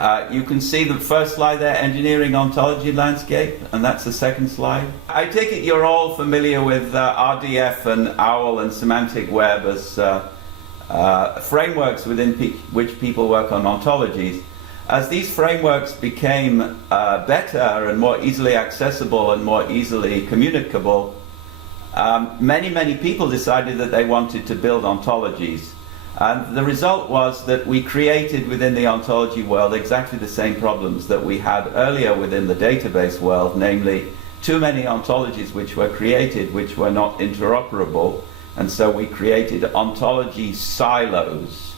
You can see the first slide there, engineering ontology landscape, and that's the second slide. I take it you're all familiar with RDF and OWL and semantic web as frameworks within which people work on ontologies. As these frameworks became better and more easily accessible and more easily communicable, many people decided that they wanted to build ontologies. And the result was that we created within the ontology world exactly the same problems that we had earlier within the database world, namely too many ontologies which were created which were not interoperable, and so we created ontology silos.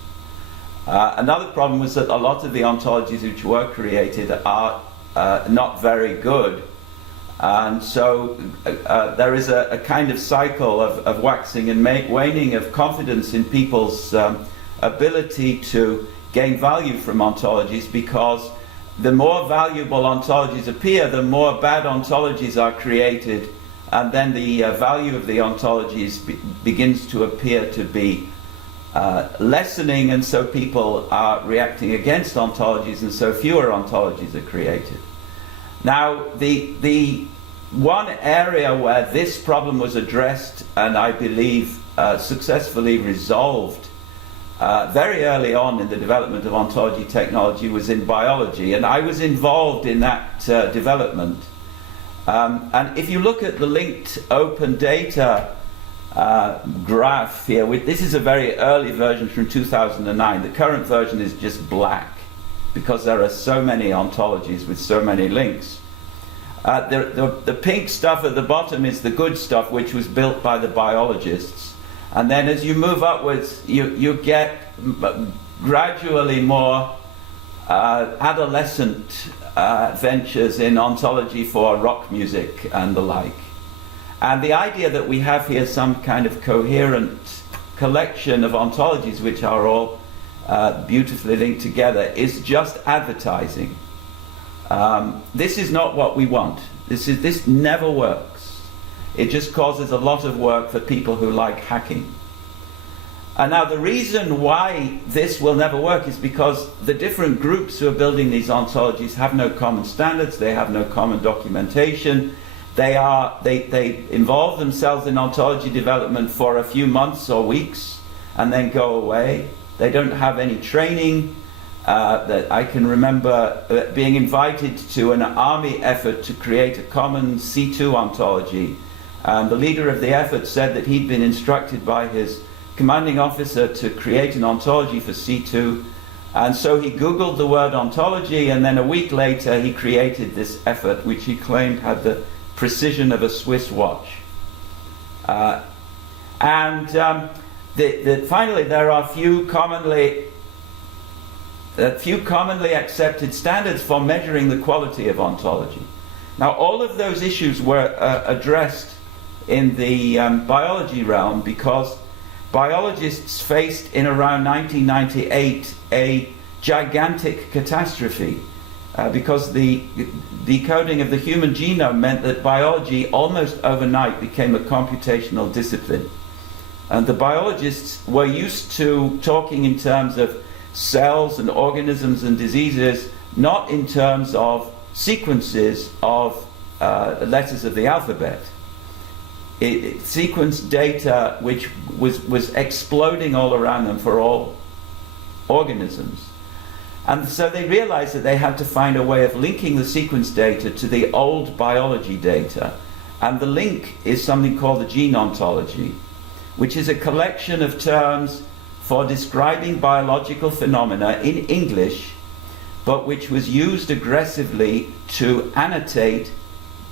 Another problem was that a lot of the ontologies which were created are not very good, and so there is a kind of cycle of waxing and waning of confidence in people's ability to gain value from ontologies, because the more valuable ontologies appear, the more bad ontologies are created, and then the value of the ontologies begins to appear to be lessening, and so people are reacting against ontologies, and so fewer ontologies are created. Now, the one area where this problem was addressed, and I believe successfully resolved very early on in the development of ontology technology, was in biology, and I was involved in that development. And if you look at the linked open data graph here, this is a very early version from 2009. The current version is just black because there are so many ontologies with so many links. The pink stuff at the bottom is the good stuff, which was built by the biologists. And then as you move upwards, you get gradually more adolescent ventures in ontology for rock music and the like. And the idea that we have here some kind of coherent collection of ontologies which are all beautifully linked together is just advertising. This is not what we want. This never works. It just causes a lot of work for people who like hacking. And now the reason why this will never work is because the different groups who are building these ontologies have no common standards, they have no common documentation. They involve themselves in ontology development for a few months or weeks and then go away. They don't have any training. That I can remember being invited to an army effort to create a common C2 ontology. The leader of the effort said that he'd been instructed by his commanding officer to create an ontology for C2, and so he Googled the word ontology, and then a week later he created this effort which he claimed had the precision of a Swiss watch. Finally, there are few commonly accepted standards for measuring the quality of ontology. Now, all of those issues were addressed in the biology realm because biologists faced in around 1998 a gigantic catastrophe because the decoding of the human genome meant that biology almost overnight became a computational discipline. And the biologists were used to talking in terms of cells and organisms and diseases, not in terms of sequences of letters of the alphabet. It sequenced data which was exploding all around them for all organisms. And so they realized that they had to find a way of linking the sequence data to the old biology data. And the link is something called the gene ontology, which is a collection of terms for describing biological phenomena in English, but which was used aggressively to annotate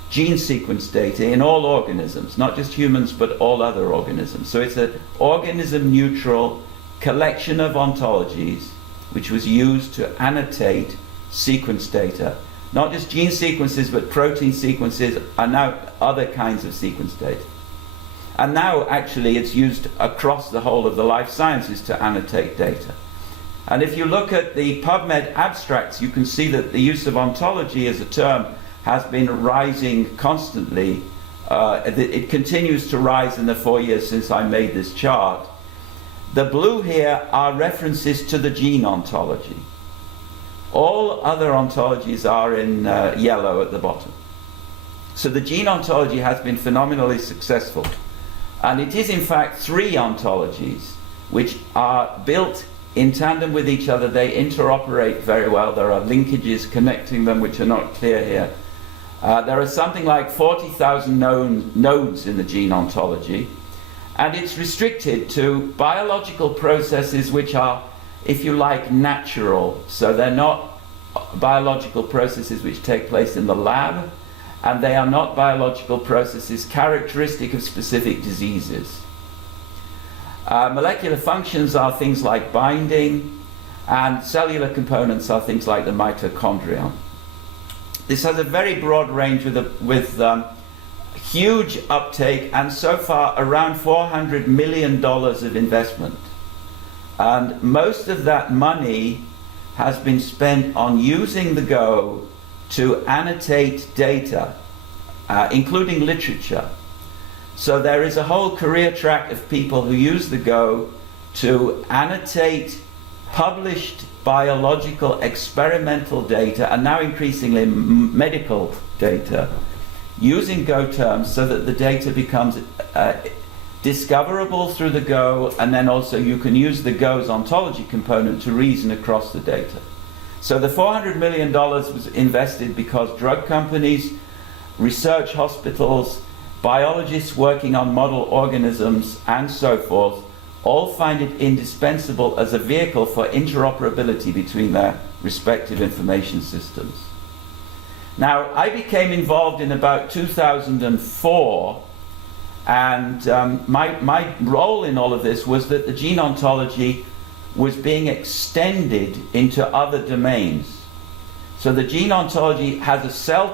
gene sequence data in all organisms, not just humans, but all other organisms. So it's an organism-neutral collection of ontologies which was used to annotate sequence data. Not just gene sequences, but protein sequences, and now other kinds of sequence data. And now, actually, it's used across the whole of the life sciences to annotate data. And if you look at the PubMed abstracts, you can see that the use of ontology as a term has been rising constantly. It continues to rise in the 4 years since I made this chart. The blue here are references to the gene ontology. All other ontologies are in yellow at the bottom. So the gene ontology has been phenomenally successful. And it is in fact 3 ontologies which are built in tandem with each other. They interoperate very well. There are linkages connecting them which are not clear here. There are something like 40,000 nodes in the gene ontology, and it's restricted to biological processes which are, if you like, natural. So they're not biological processes which take place in the lab, and they are not biological processes characteristic of specific diseases. Molecular functions are things like binding, and cellular components are things like the mitochondrion. This has a very broad range with huge uptake, and so far around $400 million of investment. And most of that money has been spent on using the Go to annotate data, including literature. So there is a whole career track of people who use the Go to annotate published biological experimental data, and now increasingly medical data, using Go terms so that the data becomes discoverable through the Go, and then also you can use the Go's ontology component to reason across the data. So the $400 million was invested because drug companies, research hospitals, biologists working on model organisms, and so forth, all find it indispensable as a vehicle for interoperability between their respective information systems. Now, I became involved in about 2004, and my role in all of this was that the gene ontology was being extended into other domains. So the gene ontology has a cell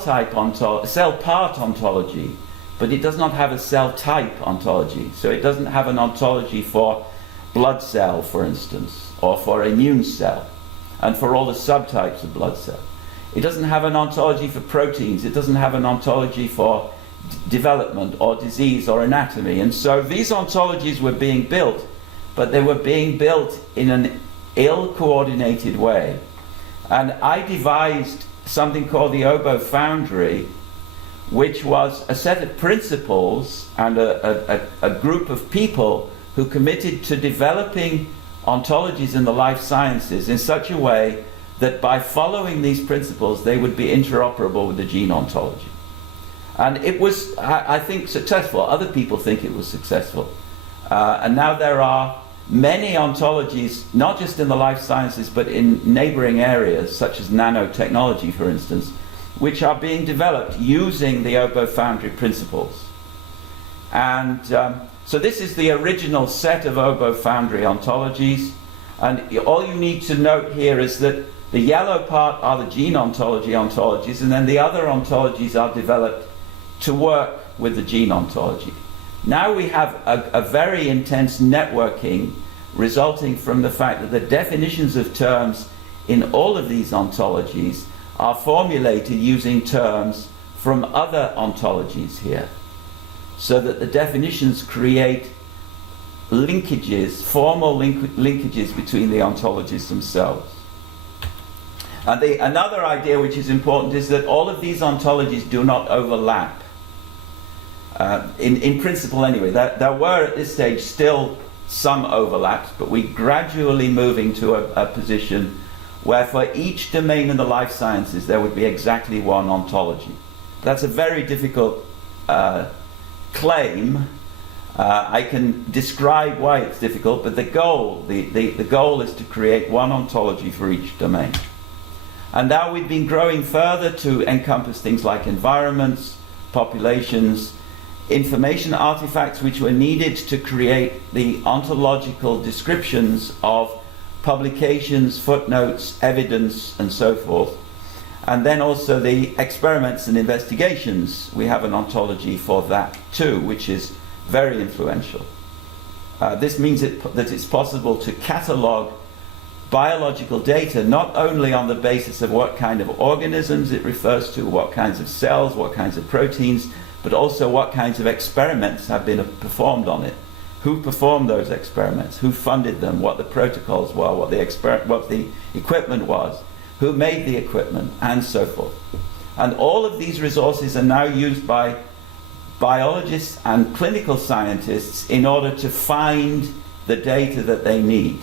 part ontology, but it does not have a cell type ontology. So it doesn't have an ontology for blood cell, for instance, or for immune cell, and for all the subtypes of blood cell. It doesn't have an ontology for proteins. It doesn't have an ontology for development or disease or anatomy. And so these ontologies were being built, but they were being built in an ill-coordinated way. And I devised something called the Obo Foundry, which was a set of principles and a group of people who committed to developing ontologies in the life sciences in such a way that by following these principles they would be interoperable with the gene ontology. And it was, I think, successful. Other people think it was successful. And now there are many ontologies, not just in the life sciences, but in neighboring areas, such as nanotechnology, for instance, which are being developed using the Obo Foundry principles. And so this is the original set of Obo Foundry ontologies. And all you need to note here is that the yellow part are the gene ontology ontologies, and then the other ontologies are developed to work with the gene ontology. Now we have a very intense networking resulting from the fact that the definitions of terms in all of these ontologies are formulated using terms from other ontologies here, so that the definitions create linkages, formal linkages between the ontologies themselves. And another idea which is important is that all of these ontologies do not overlap. In principle anyway. There were at this stage still some overlaps, but we're gradually moving to a position where for each domain in the life sciences there would be exactly one ontology. That's a very difficult claim. I can describe why it's difficult, but the goal is to create one ontology for each domain. And now we've been growing further to encompass things like environments, populations, information artifacts which were needed to create the ontological descriptions of publications, footnotes, evidence, and so forth. And then also the experiments and investigations. We have an ontology for that too, which is very influential. This means that it's possible to catalog biological data not only on the basis of what kind of organisms it refers to, what kinds of cells, what kinds of proteins, but also what kinds of experiments have been performed on it. Who performed those experiments? Who funded them? What the protocols were? What the equipment was? who made the equipment, and so forth. And all of these resources are now used by biologists and clinical scientists in order to find the data that they need.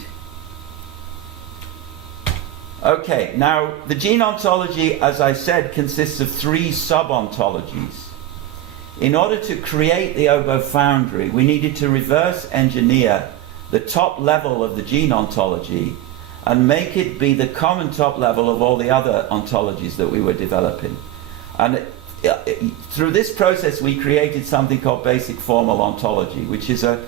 Okay, now the gene ontology, as I said, consists of 3 sub-ontologies. In order to create the oboe foundry, we needed to reverse engineer the top level of the gene ontology and make it be the common top level of all the other ontologies that we were developing. And through this process, we created something called basic formal ontology, which is a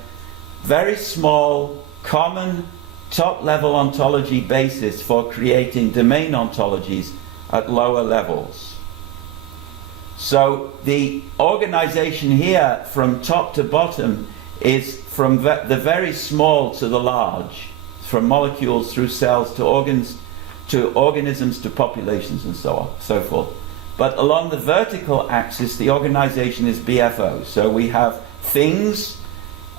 very small, common, top-level ontology basis for creating domain ontologies at lower levels. So the organization here, from top to bottom, is from the very small to the large, from molecules through cells to organs, to organisms, to populations, and so on, so forth. But along the vertical axis, the organization is BFO. So we have things,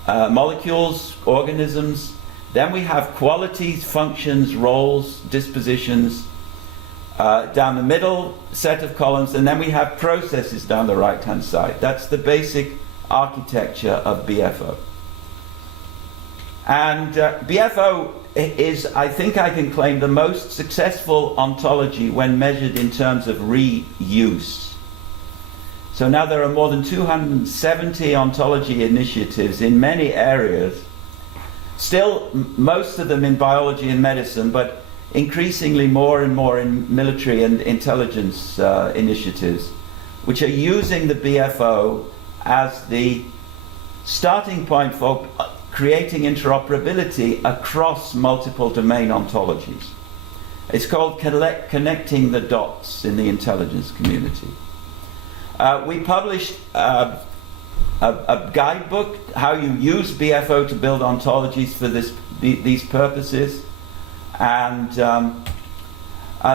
molecules, organisms. Then we have qualities, functions, roles, dispositions down the middle set of columns, and then we have processes down the right-hand side. That's the basic architecture of BFO. And BFO is, I think I can claim, the most successful ontology when measured in terms of reuse. So now there are more than 270 ontology initiatives in many areas. Still, most of them in biology and medicine, but increasingly more and more in military and intelligence initiatives, which are using the BFO as the starting point for creating interoperability across multiple domain ontologies. It's called connecting the dots in the intelligence community. We published a guidebook, how you use BFO to build ontologies for these purposes. And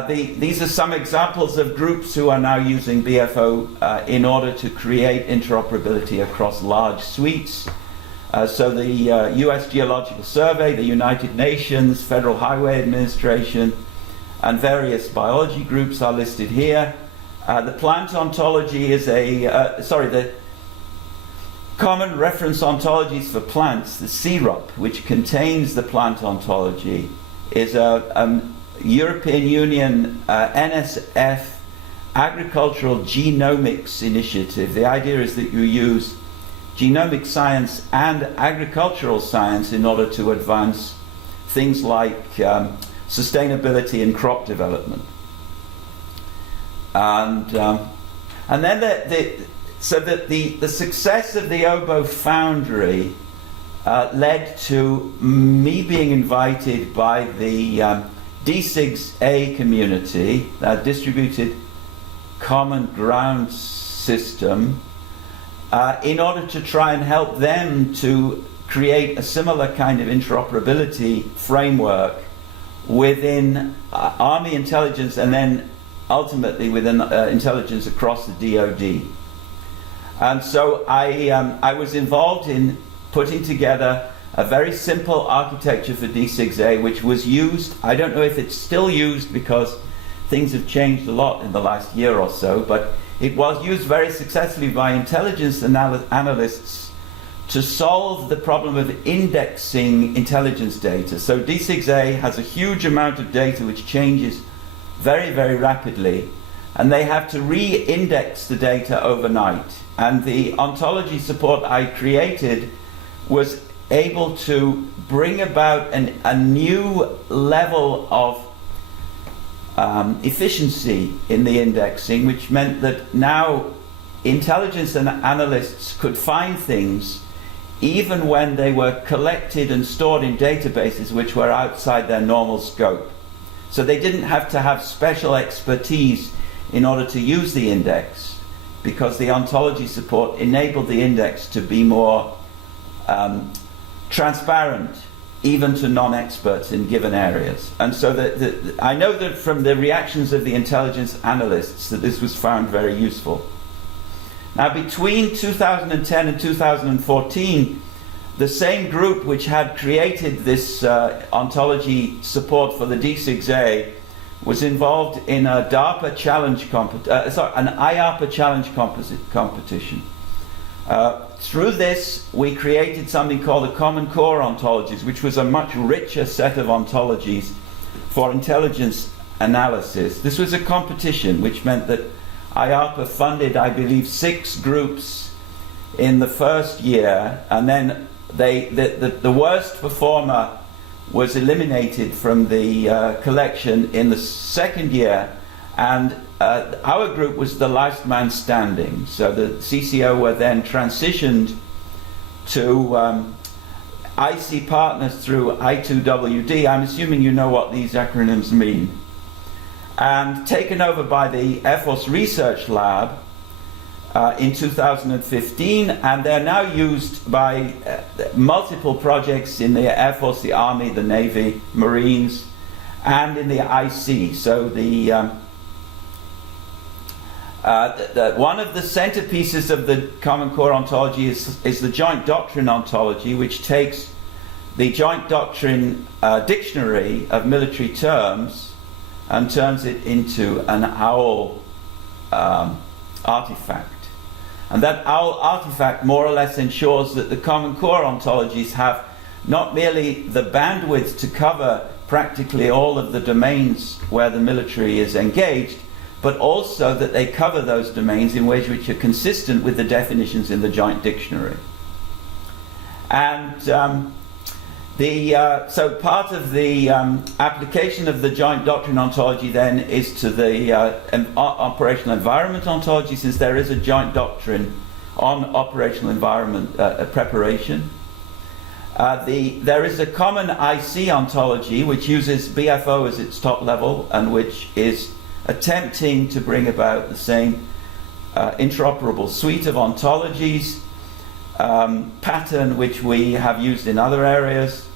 these are some examples of groups who are now using BFO in order to create interoperability across large suites. So the US Geological Survey, the United Nations, Federal Highway Administration, and various biology groups are listed here. The plant ontology is the Common Reference Ontologies for Plants, the CROP, which contains the plant ontology, is a European Union NSF agricultural genomics initiative. The idea is that you use genomic science and agricultural science in order to advance things like sustainability and crop development. And then the success of the oboe foundry led to me being invited by the D6A community, that distributed common ground system, in order to try and help them to create a similar kind of interoperability framework within Army intelligence, and then ultimately within intelligence across the DoD. And so I was involved in putting together a very simple architecture for D6A, which was used, I don't know if it's still used because things have changed a lot in the last year or so, but it was used very successfully by intelligence analysts to solve the problem of indexing intelligence data. So D6A has a huge amount of data which changes very, very rapidly, and they have to re-index the data overnight. And the ontology support I created was able to bring about a new level of efficiency in the indexing, which meant that now intelligence and analysts could find things even when they were collected and stored in databases which were outside their normal scope. So they didn't have to have special expertise in order to use the index, because the ontology support enabled the index to be more transparent, even to non-experts in given areas. And so I know that from the reactions of the intelligence analysts that this was found very useful. Now, between 2010 and 2014, the same group which had created this ontology support for the D6A was involved in a DARPA challenge an IARPA challenge competition. Through this, we created something called the Common Core Ontologies, which was a much richer set of ontologies for intelligence analysis. This was a competition, which meant that IARPA funded, I believe, 6 groups in the first year, and then the worst performer was eliminated from the collection in the second year, and our group was the last man standing. So the CCO were then transitioned to IC partners through I2WD. I'm assuming you know what these acronyms mean. And taken over by the Air Force Research Lab in 2015, and they're now used by multiple projects in the Air Force, the Army, the Navy, Marines, and in the IC. So one of the centerpieces of the Common Core Ontology is the Joint Doctrine Ontology, which takes the Joint Doctrine dictionary of military terms and turns it into an OWL artifact. And that OWL artifact more or less ensures that the Common Core Ontologies have not merely the bandwidth to cover practically all of the domains where the military is engaged, but also that they cover those domains in ways which are consistent with the definitions in the Joint Dictionary. And so part of the application of the Joint Doctrine Ontology then is to the operational environment ontology, since there is a joint doctrine on operational environment preparation. There is a common IC ontology which uses BFO as its top level and which is attempting to bring about the same interoperable suite of ontologies, pattern which we have used in other areas.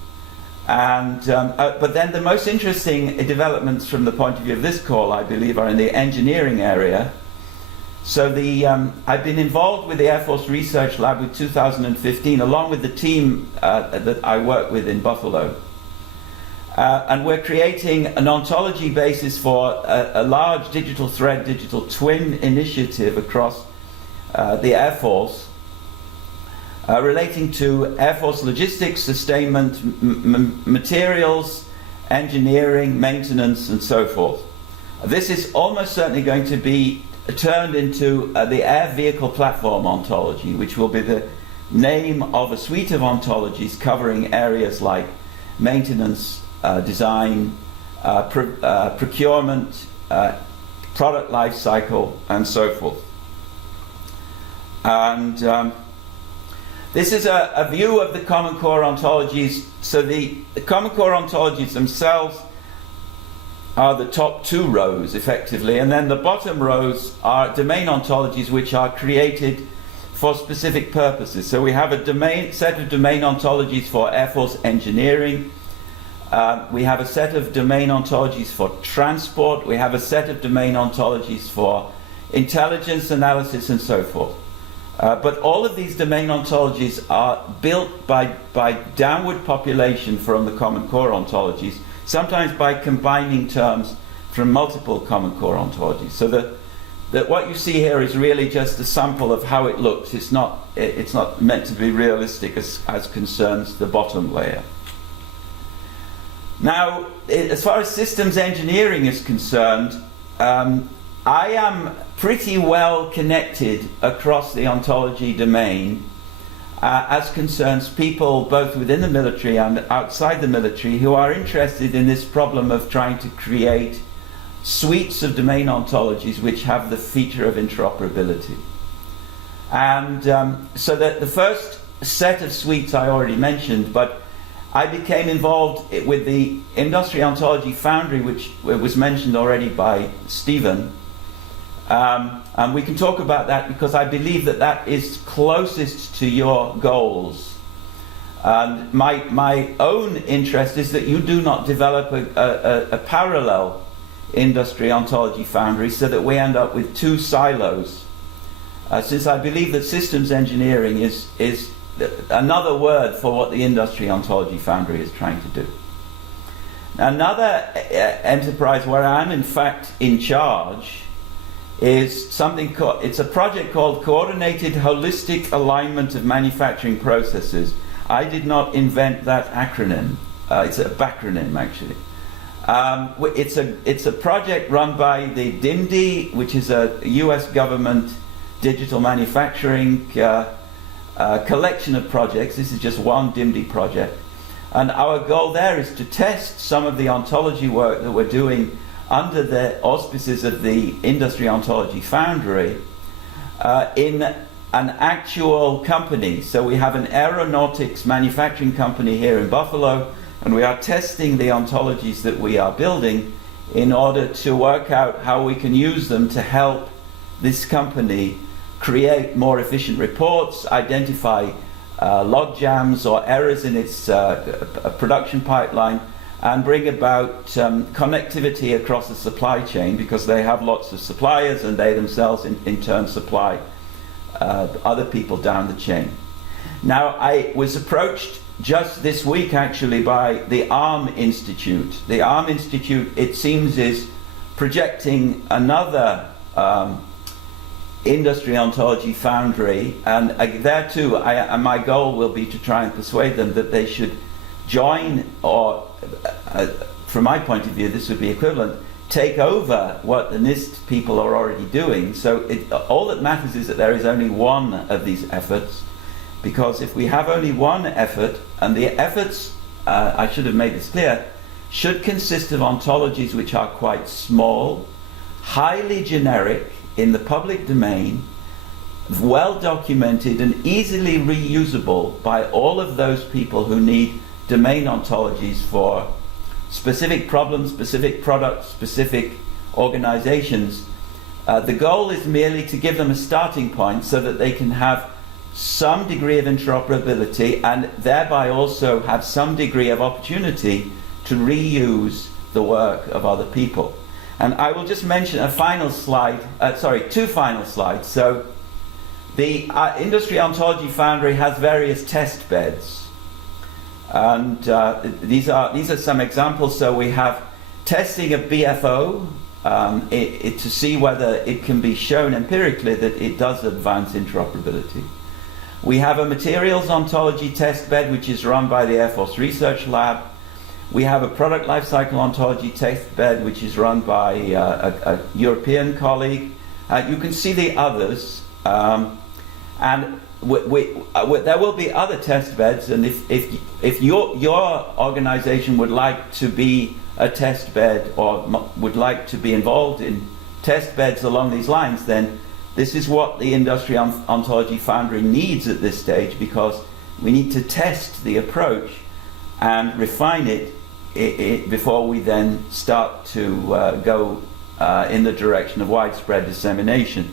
And but then the most interesting developments from the point of view of this call, I believe, are in the engineering area. So I've been involved with the Air Force Research Lab with 2015, along with the team that I work with in Buffalo. And we're creating an ontology basis for a large digital thread, digital twin initiative across the Air Force, relating to Air Force logistics, sustainment, materials, engineering, maintenance, and so forth. This is almost certainly going to be turned into the Air Vehicle Platform Ontology, which will be the name of a suite of ontologies covering areas like maintenance, design, procurement, product life cycle, and so forth. And this is a view of the Common Core Ontologies. So the Common Core Ontologies themselves are the top 2 rows, effectively, and then the bottom rows are domain ontologies which are created for specific purposes. So we have a set of domain ontologies for Air Force engineering. We have a set of domain ontologies for transport. We have a set of domain ontologies for intelligence analysis and so forth. But all of these domain ontologies are built by downward population from the Common Core Ontologies, sometimes by combining terms from multiple Common Core Ontologies. So that what you see here is really just a sample of how it looks. It's not meant to be realistic as concerns the bottom layer. Now, as far as systems engineering is concerned, I am pretty well connected across the ontology domain as concerns people both within the military and outside the military who are interested in this problem of trying to create suites of domain ontologies which have the feature of interoperability. And so that the first set of suites I already mentioned, but I became involved with the Industry Ontology Foundry, which was mentioned already by Stephen. And we can talk about that because I believe that is closest to your goals. And my own interest is that you do not develop a parallel Industry Ontology Foundry so that we end up with 2 silos. Since I believe that systems engineering is another word for what the Industry Ontology Foundry is trying to do. Another enterprise where I'm in fact in charge is something called, it's a project called Coordinated Holistic Alignment of Manufacturing Processes. I did not invent that acronym. It's a backronym actually. It's a project run by the DIMD, which is a US government digital manufacturing collection of projects. This is just one DIMD project. And our goal there is to test some of the ontology work that we're doing under the auspices of the Industry Ontology Foundry in an actual company. So we have an aeronautics manufacturing company here in Buffalo, and we are testing the ontologies that we are building in order to work out how we can use them to help this company create more efficient reports, identify log jams or errors in its production pipeline, and bring about connectivity across the supply chain, because they have lots of suppliers and they themselves in turn supply other people down the chain. Now, I was approached just this week actually by the ARM Institute. The ARM Institute, it seems, is projecting another Industry Ontology Foundry, and there too my goal will be to try and persuade them that they should join, or from my point of view this would be equivalent, take over what the NIST people are already doing. So all that matters is that there is only one of these efforts, because if we have only one effort, and the efforts, I should have made this clear, should consist of ontologies which are quite small, highly generic, in the public domain, well documented and easily reusable by all of those people who need domain ontologies for specific problems, specific products, specific organizations. The goal is merely to give them a starting point so that they can have some degree of interoperability and thereby also have some degree of opportunity to reuse the work of other people. And I will just mention a final slide, two final slides. So the Industry Ontology Foundry has various test beds. And these are some examples. So we have testing of BFO to see whether it can be shown empirically that it does advance interoperability. We have a materials ontology test bed which is run by the Air Force Research Lab. We have a product lifecycle ontology test bed which is run by a European colleague. You can see the others, and there will be other test beds, and if your organization would like to be a test bed or would like to be involved in test beds along these lines, then this is what the Industry Ontology Foundry needs at this stage, because we need to test the approach and refine it before we then start to go in the direction of widespread dissemination.